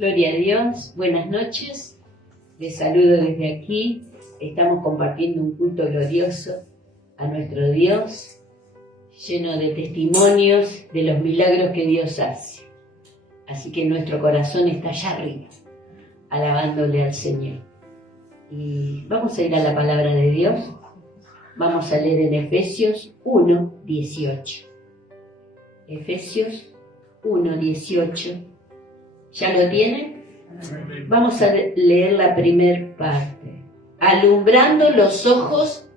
Gloria a Dios, buenas noches, les saludo desde aquí. Estamos compartiendo un culto glorioso a nuestro Dios, lleno de testimonios de los milagros que Dios hace. Así que nuestro corazón está allá arriba, alabándole al Señor. Y vamos a ir a la palabra de Dios. Vamos a leer en Efesios 1:18. Efesios 1:18. ¿Ya lo tienen? Vamos a leer la primer parte. Alumbrando los ojos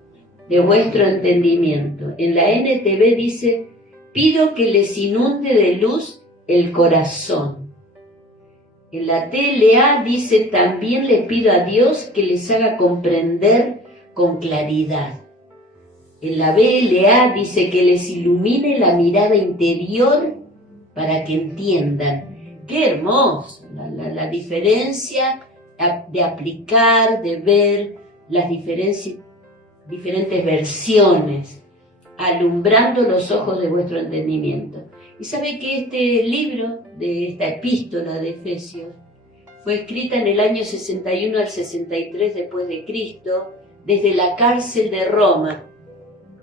de vuestro entendimiento. En la NTV dice, pido que les inunde de luz el corazón. En la TLA dice, también le pido a Dios que les haga comprender con claridad. En la BLA dice que les ilumine la mirada interior para que entiendan. ¡Qué hermoso! La diferencia de aplicar, de ver las diferentes versiones, alumbrando los ojos de vuestro entendimiento. Y sabe que este libro, de esta epístola de Efesios, fue escrita en el año 61 al 63 después de Cristo, desde la cárcel de Roma.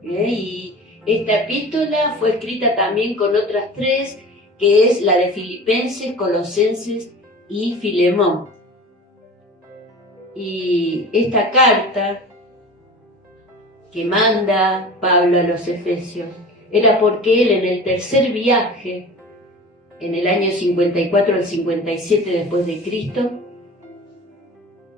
Y esta epístola fue escrita también con otras tres, que es la de Filipenses, Colosenses y Filemón. Y esta carta que manda Pablo a los Efesios era porque él en el tercer viaje, en el año 54 al 57 después de Cristo,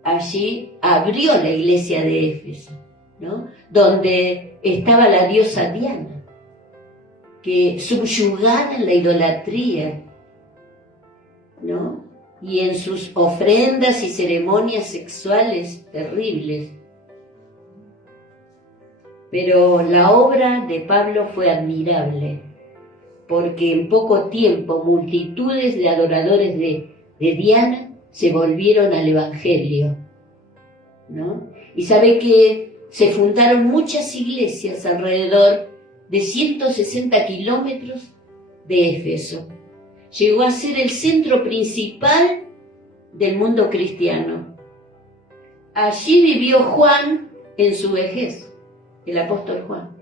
allí abrió la iglesia de Éfeso, ¿no? Donde estaba la diosa Diana, que subyugada en la idolatría, ¿no? Y en sus ofrendas y ceremonias sexuales terribles. Pero la obra de Pablo fue admirable, porque en poco tiempo multitudes de adoradores de Diana se volvieron al Evangelio, ¿no? Y sabe que se fundaron muchas iglesias alrededor de 160 kilómetros de Éfeso. Llegó a ser el centro principal del mundo cristiano. Allí vivió Juan en su vejez, el apóstol Juan.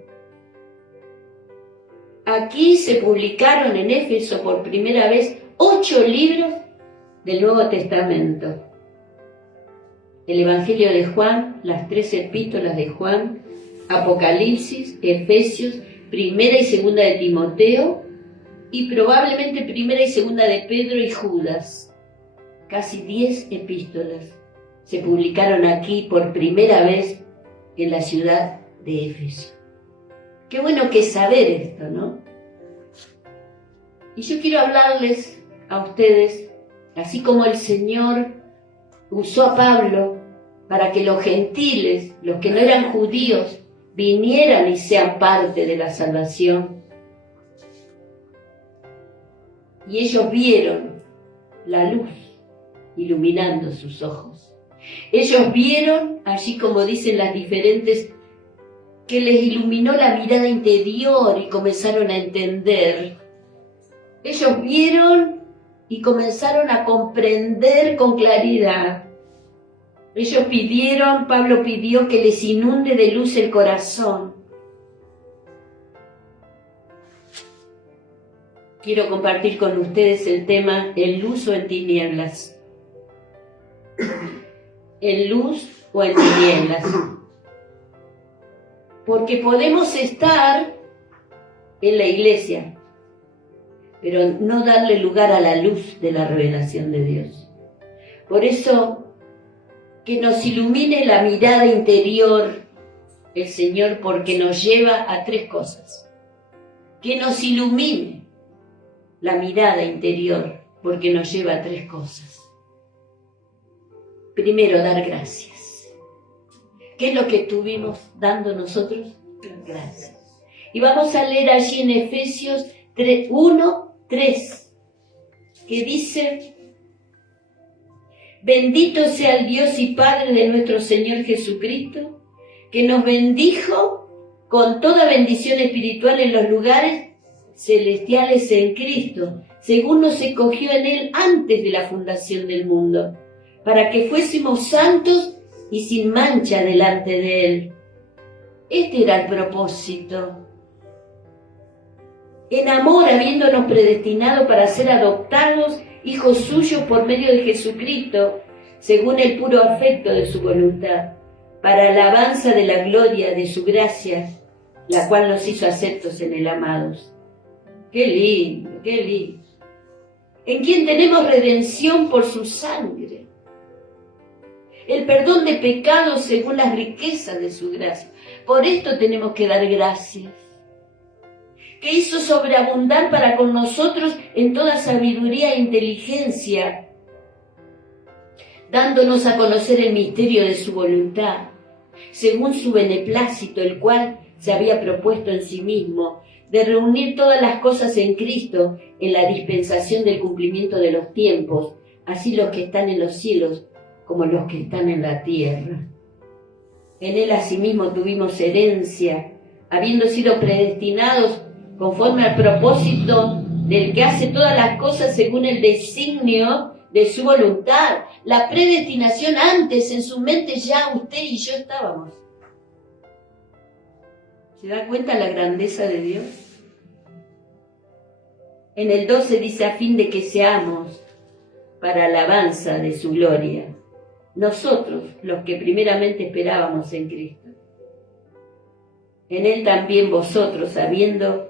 Aquí se publicaron en Éfeso por primera vez 8 libros del Nuevo Testamento. El Evangelio de Juan, las 3 epístolas de Juan, Apocalipsis, Efesios, Primera y Segunda de Timoteo y probablemente Primera y Segunda de Pedro y Judas. Casi 10 epístolas se publicaron aquí por primera vez en la ciudad de Éfeso. Qué bueno que es saber esto, ¿no? Y yo quiero hablarles a ustedes, así como el Señor usó a Pablo para que los gentiles, los que no eran judíos, vinieran y sean parte de la salvación. Y ellos vieron la luz iluminando sus ojos. Ellos vieron, allí como dicen las diferentes, que les iluminó la mirada interior y comenzaron a entender. Ellos vieron y comenzaron a comprender con claridad. Ellos pidieron, Pablo pidió que les inunde de luz el corazón. Quiero compartir con ustedes el tema ¿en luz o en tinieblas? ¿En luz o en tinieblas? Porque podemos estar en la iglesia, pero no darle lugar a la luz de la revelación de Dios. Por eso, que nos ilumine la mirada interior el Señor, porque nos lleva a 3 cosas. Que nos ilumine la mirada interior, porque nos lleva a 3 cosas. Primero, dar gracias. ¿Qué es lo que estuvimos dando nosotros? Gracias. Y vamos a leer allí en Efesios 1:3, que dice: bendito sea el Dios y Padre de nuestro Señor Jesucristo, que nos bendijo con toda bendición espiritual en los lugares celestiales en Cristo, según nos escogió en Él antes de la fundación del mundo, para que fuésemos santos y sin mancha delante de Él. Este era el propósito. En amor, habiéndonos predestinado para ser adoptados hijos suyos por medio de Jesucristo, según el puro afecto de su voluntad, para alabanza de la gloria de su gracia, la cual nos hizo aceptos en el amados. ¡Qué lindo, qué lindo! En quien tenemos redención por su sangre, el perdón de pecados según las riquezas de su gracia. Por esto tenemos que dar gracias, que hizo sobreabundar para con nosotros en toda sabiduría e inteligencia, dándonos a conocer el misterio de su voluntad, según su beneplácito, el cual se había propuesto en sí mismo, de reunir todas las cosas en Cristo en la dispensación del cumplimiento de los tiempos, así los que están en los cielos como los que están en la tierra. En Él asimismo tuvimos herencia, habiendo sido predestinados conforme al propósito del que hace todas las cosas según el designio de su voluntad. La predestinación antes, en su mente ya usted y yo estábamos. ¿Se da cuenta la grandeza de Dios? En el 12 dice, a fin de que seamos para alabanza de su gloria, nosotros, los que primeramente esperábamos en Cristo. En Él también vosotros, habiendo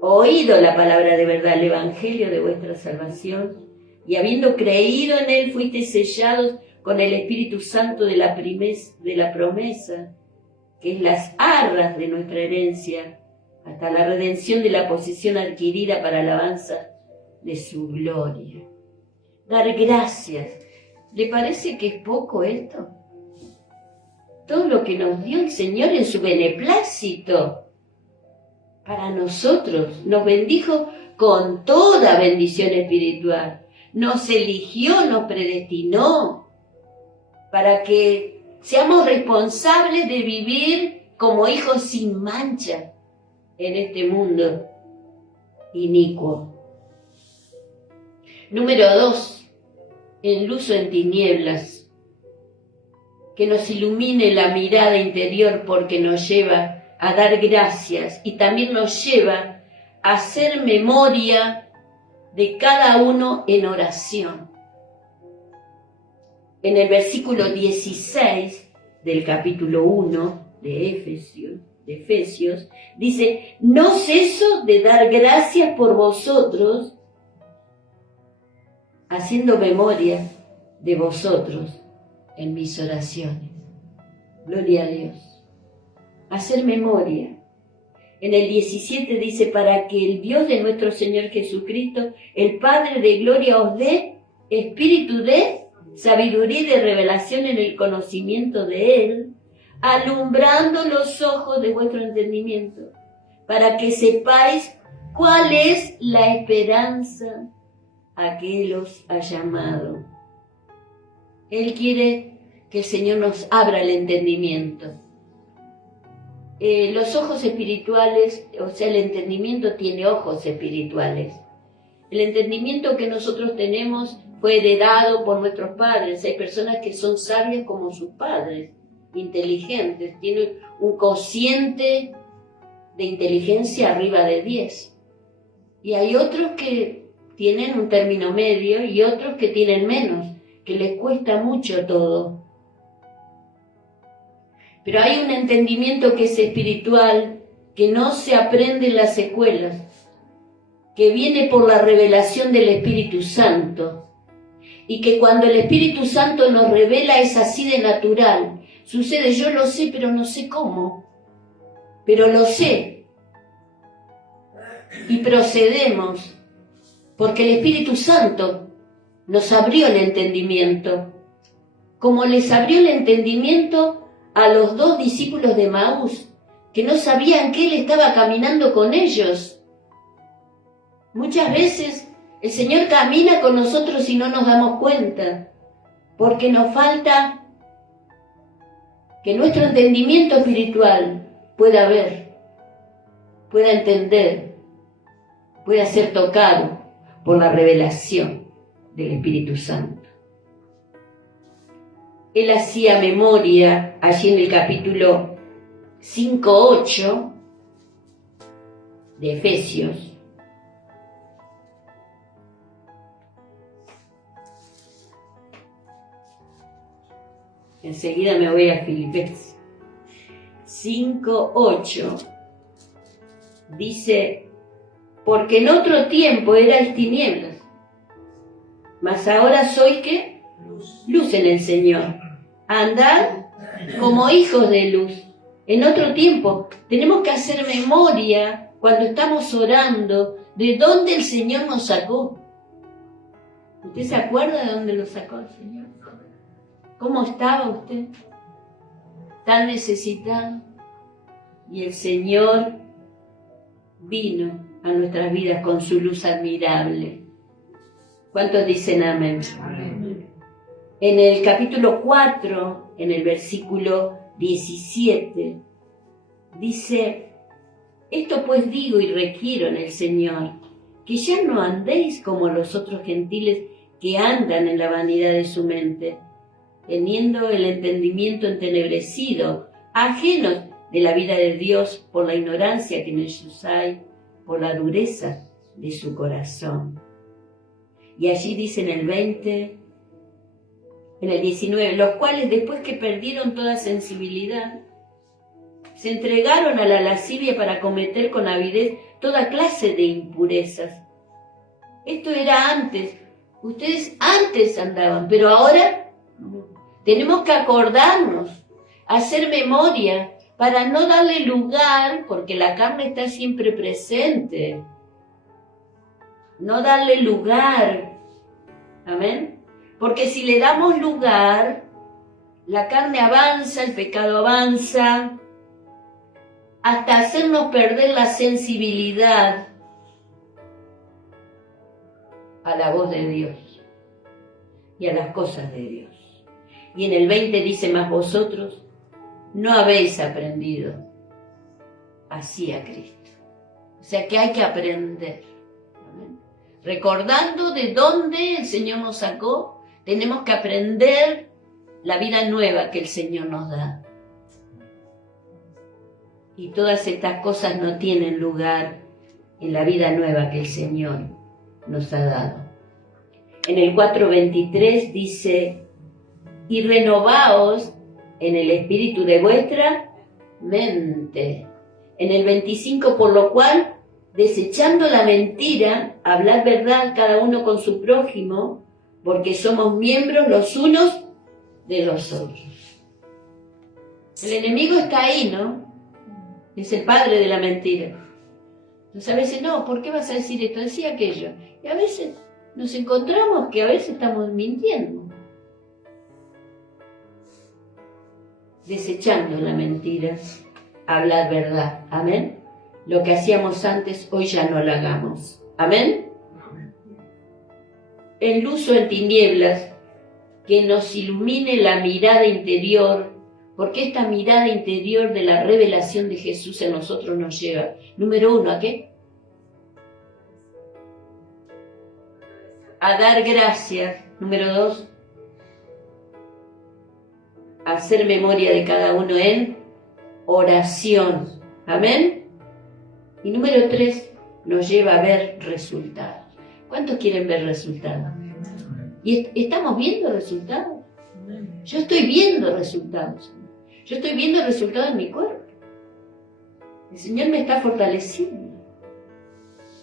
oído la palabra de verdad, el evangelio de vuestra salvación, y habiendo creído en Él, fuisteis sellados con el Espíritu Santo de la promesa, que es las arras de nuestra herencia, hasta la redención de la posesión adquirida para alabanza de su gloria. Dar gracias. ¿Le parece que es poco esto? Todo lo que nos dio el Señor en su beneplácito para nosotros, nos bendijo con toda bendición espiritual, nos eligió, nos predestinó para que seamos responsables de vivir como hijos sin mancha en este mundo inicuo. Número 2, en luz o en tinieblas, que nos ilumine la mirada interior porque nos lleva a dar gracias y también nos lleva a hacer memoria de cada uno en oración. En el versículo 16 del capítulo 1 de Efesios, dice, no ceso de dar gracias por vosotros, haciendo memoria de vosotros en mis oraciones. Gloria a Dios. Hacer memoria. En el 17 dice, para que el Dios de nuestro Señor Jesucristo, el Padre de gloria, os dé espíritu de sabiduría y de revelación en el conocimiento de Él, alumbrando los ojos de vuestro entendimiento, para que sepáis cuál es la esperanza a que Él os ha llamado. Él quiere que el Señor nos abra el entendimiento. Los ojos espirituales, o sea, el entendimiento tiene ojos espirituales. El entendimiento que nosotros tenemos fue heredado por nuestros padres. Hay personas que son sabias como sus padres, inteligentes, tienen un cociente de inteligencia arriba de 10. Y hay otros que tienen un término medio y otros que tienen menos, que les cuesta mucho todo. Pero hay un entendimiento que es espiritual, que no se aprende en las escuelas, que viene por la revelación del Espíritu Santo. Y que cuando el Espíritu Santo nos revela es así de natural. Sucede, yo lo sé, pero no sé cómo. Pero lo sé. Y procedemos, porque el Espíritu Santo nos abrió el entendimiento. Como les abrió el entendimiento a los 2 discípulos de Maús, que no sabían que Él estaba caminando con ellos. Muchas veces el Señor camina con nosotros y no nos damos cuenta, porque nos falta que nuestro entendimiento espiritual pueda ver, pueda entender, pueda ser tocado, por la revelación del Espíritu Santo. Él hacía memoria allí en el capítulo 5:8 de Efesios. Enseguida me voy a Filipenses. 5:8 dice: porque en otro tiempo erais tinieblas, mas ahora sois ¿qué? Luz en el Señor. Andad como hijos de luz. En otro tiempo tenemos que hacer memoria cuando estamos orando de dónde el Señor nos sacó. ¿Usted se acuerda de dónde lo sacó el Señor? ¿Cómo estaba usted? Tan necesitado. Y el Señor vino a nuestras vidas con su luz admirable. ¿Cuántos dicen amén? Amén. En el capítulo 4, en el versículo 17, dice: esto pues digo y requiero en el Señor, que ya no andéis como los otros gentiles que andan en la vanidad de su mente, teniendo el entendimiento entenebrecido, ajenos de la vida de Dios por la ignorancia que en ellos hay, por la dureza de su corazón. Y allí dice en el 20, en el 19, los cuales después que perdieron toda sensibilidad, se entregaron a la lascivia para cometer con avidez toda clase de impurezas. Esto era antes. Ustedes antes andaban, pero ahora tenemos que acordarnos, hacer memoria, para no darle lugar, porque la carne está siempre presente. No darle lugar. Amén. Porque si le damos lugar, la carne avanza, el pecado avanza, hasta hacernos perder la sensibilidad a la voz de Dios y a las cosas de Dios. Y en el 20 dice: mas vosotros no habéis aprendido así a Cristo. O sea que hay que aprender. ¿Amén? Recordando de dónde el Señor nos sacó, tenemos que aprender la vida nueva que el Señor nos da. Y todas estas cosas no tienen lugar en la vida nueva que el Señor nos ha dado. En el 4:23 dice: y renovaos en el espíritu de vuestra mente. En el 25, por lo cual, desechando la mentira, hablad verdad cada uno con su prójimo, porque somos miembros los unos de los otros. El enemigo está ahí, ¿no? Es el padre de la mentira. Entonces a veces, no, ¿por qué vas a decir esto? Decía aquello. Y a veces nos encontramos que a veces estamos mintiendo. Desechando la mentira, hablar verdad. Amén. Lo que hacíamos antes, hoy ya no lo hagamos. Amén. En luz o en tinieblas, que nos ilumine la mirada interior, porque esta mirada interior de la revelación de Jesús en nosotros nos lleva, número 1, ¿a qué? A dar gracias. Número 2, a hacer memoria de cada uno en oración. Amén. Y número 3, nos lleva a ver resultados. ¿Cuántos quieren ver resultados? ¿Y estamos viendo resultados? Yo estoy viendo resultados. Yo estoy viendo resultados en mi cuerpo. El Señor me está fortaleciendo.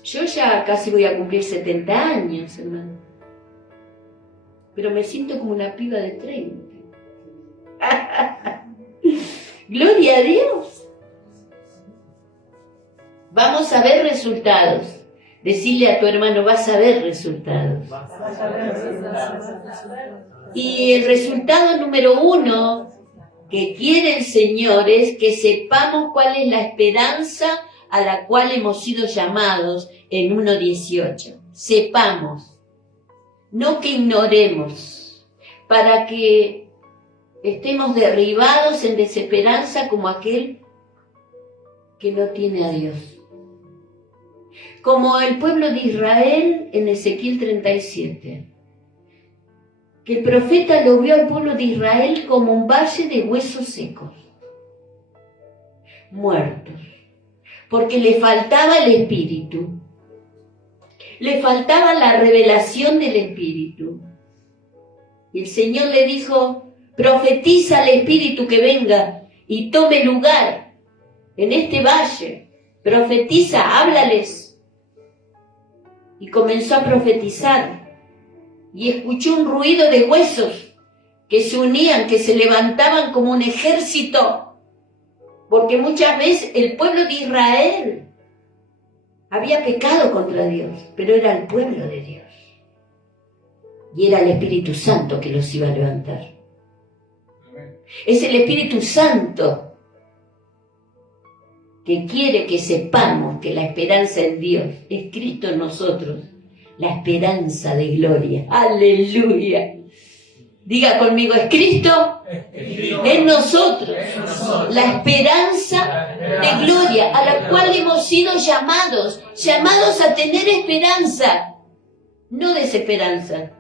Yo ya casi voy a cumplir 70 años, hermano. Pero me siento como una piba de 30. Gloria a Dios. Vamos a ver resultados. Decirle a tu hermano: vas a ver resultados. Y el resultado número 1 que quiere el Señor es que sepamos cuál es la esperanza a la cual hemos sido llamados en 1:18. Sepamos, no que ignoremos, para que estemos derribados en desesperanza como aquel que no tiene a Dios. como el pueblo de Israel en Ezequiel 37. Que el profeta lo vio al pueblo de Israel como un valle de huesos secos, muertos, porque le faltaba el Espíritu, le faltaba la revelación del Espíritu. Y el Señor le dijo, profetiza al Espíritu que venga y tome lugar en este valle, profetiza, háblales. Y comenzó a profetizar. Y escuchó un ruido de huesos que se unían, que se levantaban como un ejército, porque muchas veces el pueblo de Israel había pecado contra Dios, pero era el pueblo de Dios. Y era el Espíritu Santo que los iba a levantar. Es el Espíritu Santo que quiere que sepamos que la esperanza en Dios es Cristo en nosotros. La esperanza de gloria. ¡Aleluya! Diga conmigo, es Cristo en nosotros. La esperanza de gloria a la cual hemos sido llamados a tener esperanza, no desesperanza.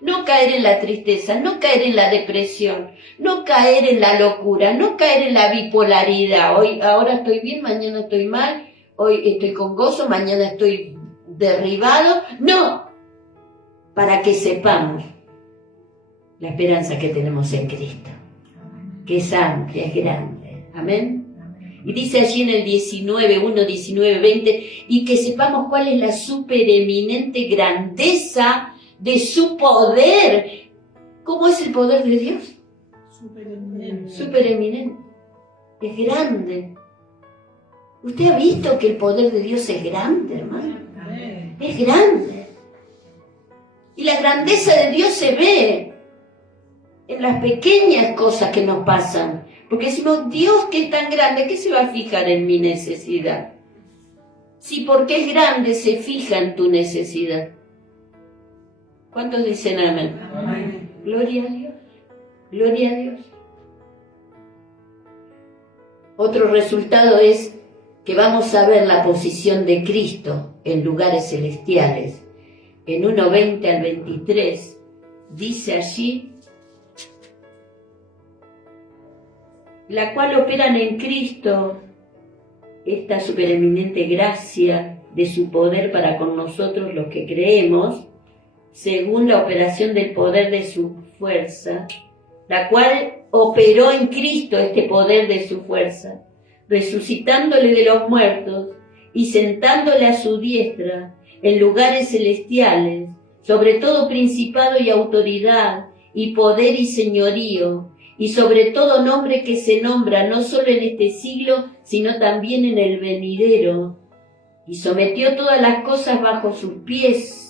No caer en la tristeza, no caer en la depresión, no caer en la locura, no caer en la bipolaridad. Ahora estoy bien, mañana estoy mal, hoy estoy con gozo, mañana estoy derribado. No, para que sepamos la esperanza que tenemos en Cristo, que es amplia, es grande. Amén. Y dice allí en el 19, 19, 20, y que sepamos cuál es la supereminente grandeza de su poder. ¿Cómo es el poder de Dios? Supereminente. Es grande. ¿Usted ha visto que el poder de Dios es grande, hermano? Es grande. Y la grandeza de Dios se ve en las pequeñas cosas que nos pasan. Porque decimos, Dios que es tan grande, ¿qué se va a fijar en mi necesidad? Si porque es grande se fija en tu necesidad. ¿Cuántos dicen amén? Amén. Gloria a Dios. Gloria a Dios. Otro resultado es que vamos a ver la posición de Cristo en lugares celestiales. En 1:20 al 23 dice allí, la cual operan en Cristo esta supereminente gracia de su poder para con nosotros los que creemos, según la operación del poder de su fuerza, la cual operó en Cristo este poder de su fuerza, resucitándole de los muertos y sentándole a su diestra en lugares celestiales, sobre todo principado y autoridad, y poder y señorío, y sobre todo nombre que se nombra no solo en este siglo, sino también en el venidero, y sometió todas las cosas bajo sus pies,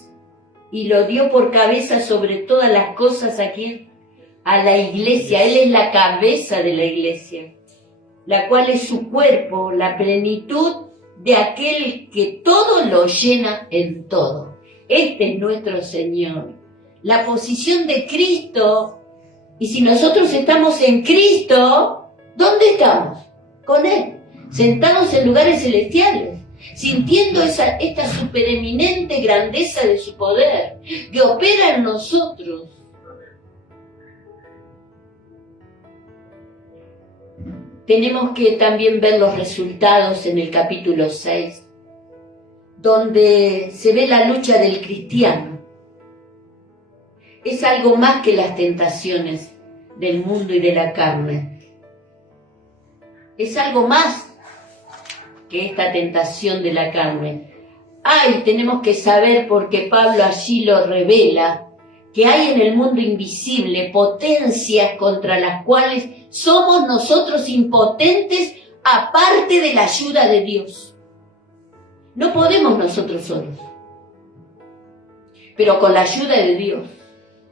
y lo dio por cabeza sobre todas las cosas. ¿A quién? A la iglesia. Él es la cabeza de la iglesia, la cual es su cuerpo, la plenitud de aquel que todo lo llena en todo. Este es nuestro Señor. La posición de Cristo, y si nosotros estamos en Cristo, ¿dónde estamos? Con Él, sentados en lugares celestiales, sintiendo esta supereminente grandeza de su poder, que opera en nosotros. Tenemos que también ver los resultados en el capítulo 6, donde se ve la lucha del cristiano. Es algo más que las tentaciones del mundo y de la carne. Es algo más que esta tentación de la carne. Tenemos que saber, porque Pablo allí lo revela, que hay en el mundo invisible potencias contra las cuales somos nosotros impotentes aparte de la ayuda de Dios. No podemos nosotros solos, pero con la ayuda de Dios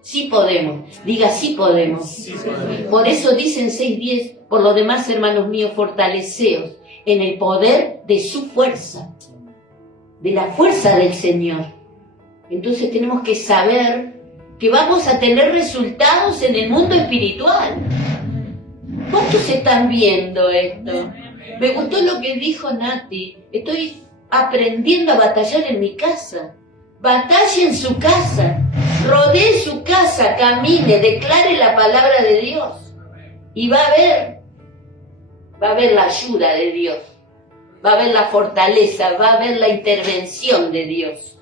sí podemos. Diga, sí podemos. Sí podemos. Por eso dicen 6:10, por lo demás, hermanos míos, fortaleceos en el poder de su fuerza, de la fuerza del Señor. Entonces tenemos que saber que vamos a tener resultados en el mundo espiritual. ¿Cuántos están viendo esto? Me gustó lo que dijo Nati. Estoy aprendiendo a batallar en mi casa. Batalle en su casa, rodee su casa, camine, declare la palabra de Dios. Y va a haber la ayuda de Dios, va a haber la fortaleza, va a haber la intervención de Dios.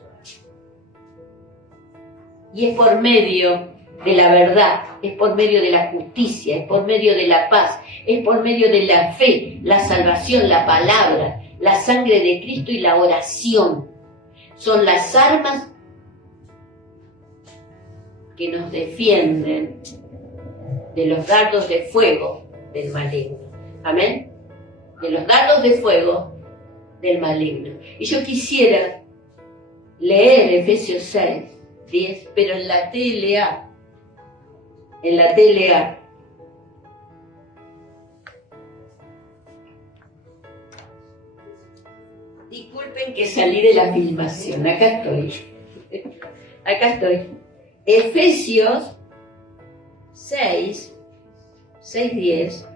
Y es por medio de la verdad, es por medio de la justicia, es por medio de la paz, es por medio de la fe, la salvación, la palabra, la sangre de Cristo y la oración. Son las armas que nos defienden de los dardos de fuego del maligno. Amén. De los dardos de fuego del maligno. Y yo quisiera leer Efesios 6, 10, pero en la TLA. En la TLA. Disculpen que salí de la filmación. Acá estoy. Acá estoy. Efesios 6, 10,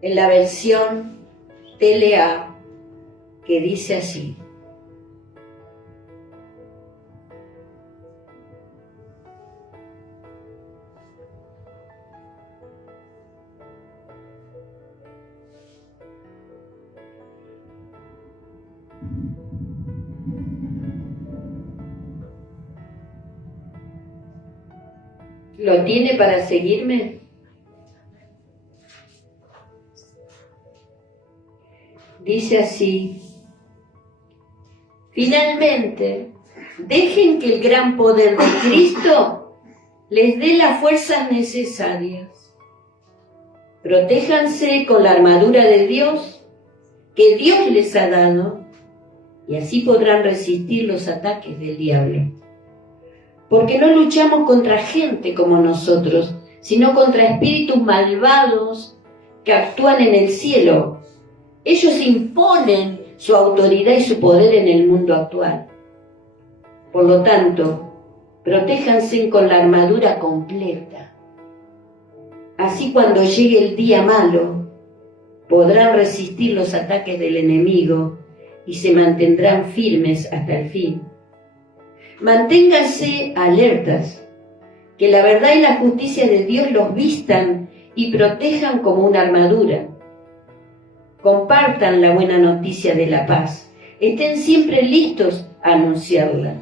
en la versión TLA, que dice así. ¿Lo tiene para seguirme? Dice así: finalmente, dejen que el gran poder de Cristo les dé las fuerzas necesarias. Protéjanse con la armadura de Dios que Dios les ha dado, y así podrán resistir los ataques del diablo. Porque no luchamos contra gente como nosotros, sino contra espíritus malvados que actúan en el cielo. Ellos imponen su autoridad y su poder en el mundo actual. Por lo tanto, protéjanse con la armadura completa. Así cuando llegue el día malo, podrán resistir los ataques del enemigo y se mantendrán firmes hasta el fin. Manténganse alertas, que la verdad y la justicia de Dios los vistan y protejan como una armadura. Compartan la buena noticia de la paz. Estén siempre listos a anunciarla.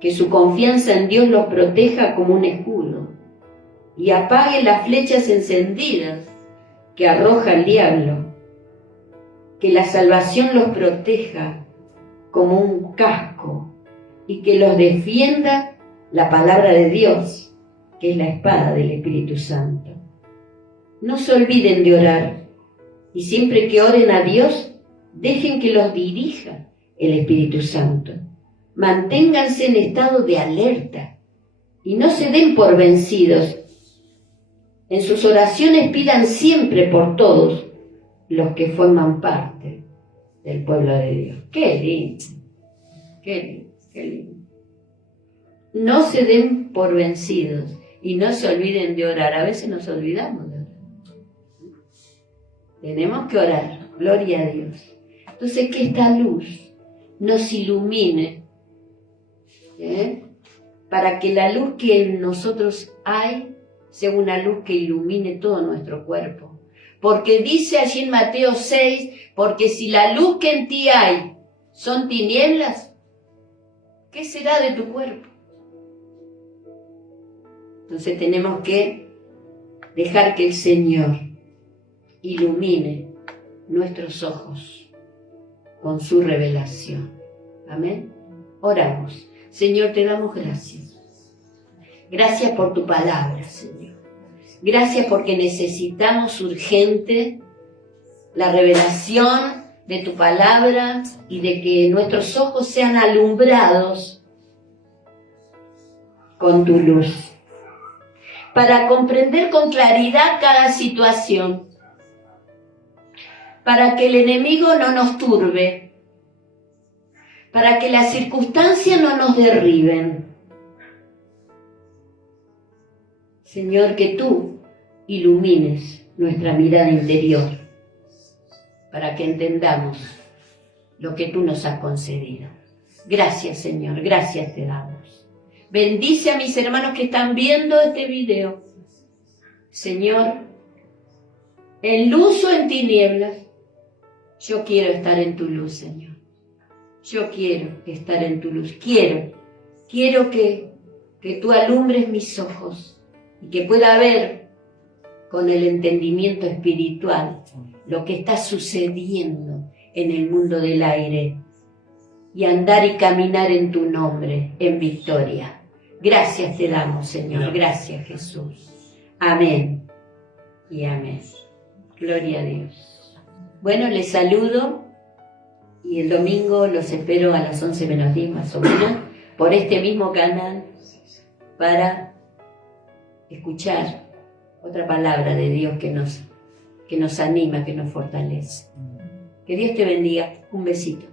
Que su confianza en Dios los proteja como un escudo y apague las flechas encendidas que arroja el diablo. Que la salvación los proteja como un casco y que los defienda la palabra de Dios, que es la espada del Espíritu Santo. No se olviden de orar, y siempre que oren a Dios, dejen que los dirija el Espíritu Santo. Manténganse en estado de alerta y no se den por vencidos. En sus oraciones pidan siempre por todos los que forman parte del pueblo de Dios. ¡Qué lindo! ¡Qué lindo! ¡Qué lindo! No se den por vencidos y no se olviden de orar. A veces nos olvidamos de orar. Tenemos que orar. Gloria a Dios. Entonces, que esta luz nos ilumine, para que la luz que en nosotros hay sea una luz que ilumine todo nuestro cuerpo. Porque dice allí en Mateo 6, porque si la luz que en ti hay son tinieblas, ¿qué será de tu cuerpo? Entonces tenemos que dejar que el Señor ilumine nuestros ojos con su revelación. Amén. Oramos. Señor, te damos gracias. Gracias por tu palabra, Señor. Gracias porque necesitamos urgente la revelación de tu palabra y de que nuestros ojos sean alumbrados con tu luz, para comprender con claridad cada situación, para que el enemigo no nos turbe, para que las circunstancias no nos derriben. Señor, que tú ilumines nuestra mirada interior, para que entendamos lo que tú nos has concedido. Gracias, Señor, gracias te damos. Bendice a mis hermanos que están viendo este video. Señor, en luz o en tinieblas, yo quiero estar en tu luz, Señor. Yo quiero estar en tu luz. Quiero que tú alumbres mis ojos y que pueda ver con el entendimiento espiritual lo que está sucediendo en el mundo del aire y andar y caminar en tu nombre, en victoria. Gracias te damos, Señor. Gracias, Jesús. Amén y amén. Gloria a Dios. Bueno, les saludo y el domingo los espero a las 11 menos 10 más o menos por este mismo canal para escuchar otra palabra de Dios que nos anima, que nos fortalece. Que Dios te bendiga. Un besito.